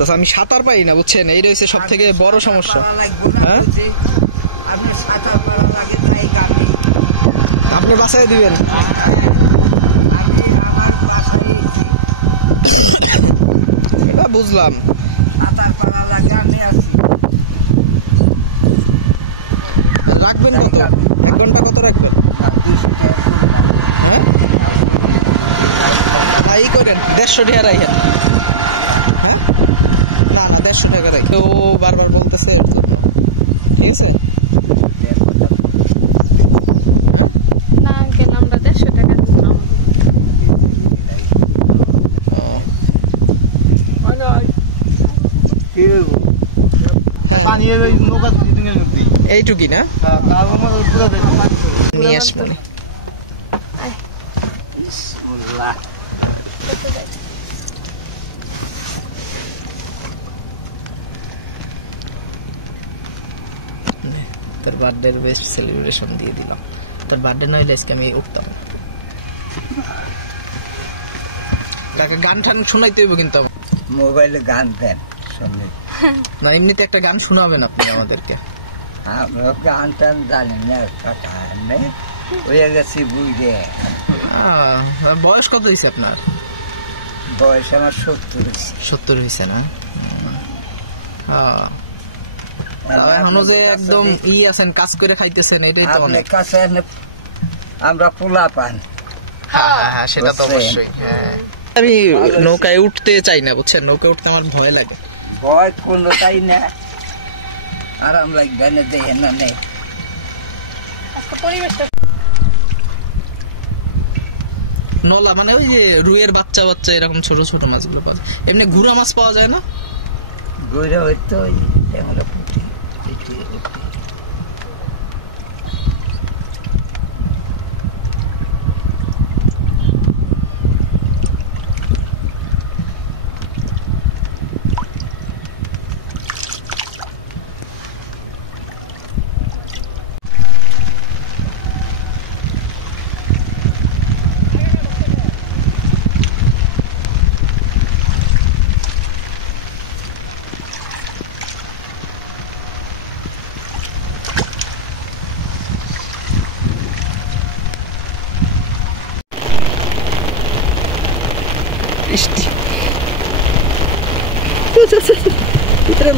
চাচা আমি সাঁতার পারি না বুঝছেন, এই রয়েছে সব থেকে বড় সমস্যা। হ্যাঁ আপনি বাসায় দিবেন? এটা বুঝলাম। রাখবেন কত? 1 ঘন্টা কত রাখবেন? হ্যাঁ তাই করেন, 150 টাকা রাখেন। হ্যাঁ না না 150 টাকা রাখেন। ও বারবার বলতেছে, ঠিক আছে। না আঙ্কেল আমরা 150 টাকা দিব না। এইটুকি না নিয়ে আসবো। তোর বার্থডে বেস্ট সেলিব্রেশন দিয়ে দিলাম। তোর বার্থডে নইলে আজকে আমি উঠতাম। তাকে গান টান শোনাইতে হইব কিন্তু মোবাইলে গান দেন শুনলে না, এমনিতে একটা গান শোনাবেন আপনি আমাদেরকে। আমরা গান টান জানি না, হয়ে গেছি বুঝে। বয়স কত হয়েছে আপনার? বয়স আমার 70 হয়েছে না? এখনো যে একদম আছেন, কাজ করে খাইতেছেন, এটাই তো অনেক। কাছে আমরা পোলা পান। হ্যাঁ সেটা তো অবশ্যই। আমি নৌকায় উঠতে চাই না বুঝছেন, নৌকায় উঠতে আমার ভয় লাগে। ভয় কোনটাই না, আরাম লাগবে না, দেখে না নেই। নলা মানে ওই যে রুইয়ের বাচ্চা বাচ্চা এরকম ছোট ছোট মাছগুলো পাওয়া যায়। এমনি গুড়া মাছ পাওয়া যায় না? ঘুরে হয়তো আমরা পুঁটি ভিতরে